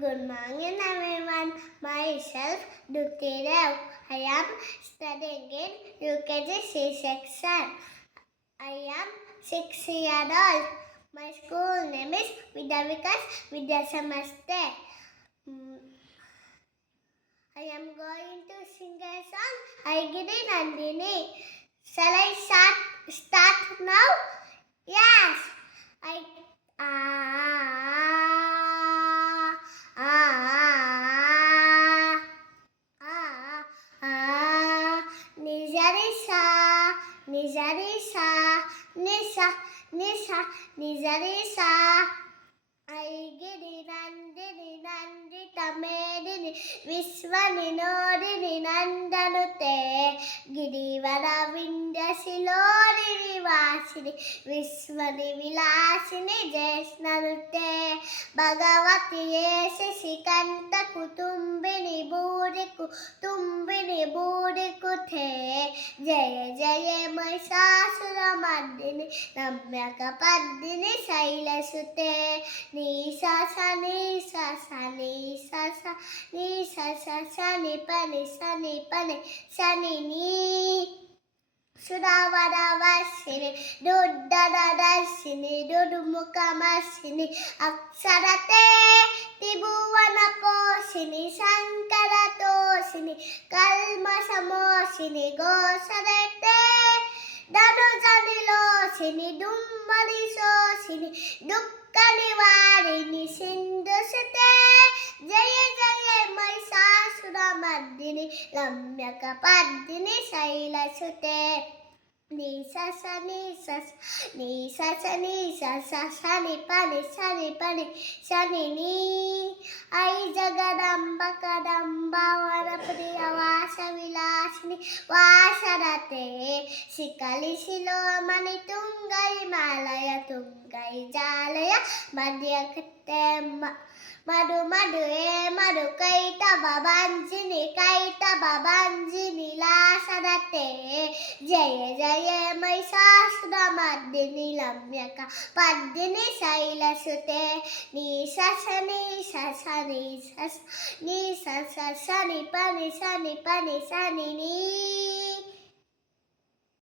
Good morning, everyone. Myself, Duty Dev. I am studying in UKG C section. I am 6 years old. My school name is Vidyavikas Vidyasamaste. I am going to sing a song, Aigiri Nandini. Shall I start now? Yes. Nijarisa, nijarisa, nisa, nisa, nijarisa. Aigiri Nandini Nandita Medini Viswaninodini Nandanute Girivara Vindyasilori Vivasini Viswani Vilasini Jesnanute Bhagavati Sikanta Kutumbini Budikute Jaya Jaya Mahishasuramardini Namyakapaddini Sailasute ni sa sa ni sa sa ni sa sa ni sa sa sa ni pa ni sa ni ni Sudavadavasini Duddadadasini Dudumukamasini Aksarate Tibuvanaposini Sankaratosini Kalmasamosini Gosarate Danujanilosini Dummarisosini Dukkanivarini Sindhusate Jaya Jaya Mahishasuramardini Lamyakapaddini Sailasute ni sa sa ni sa sa ni sa sa ni sa sa sa ni pa ni sa ni ni Ai Jagadamba Kadamba Varapriya Vasa Vilasini Vasarate Sikali Silomani Tungai Malaya Tungai Jalaya Madhyakate Madu Madu Madu Kaita Babanjini Lasarate Jaya Jaya Mahishasuramardini Lamyaka Paddini Sailasute ni sa sa ni sa sa ni sa sa ni sa sa sa ni pa ni sa ni ni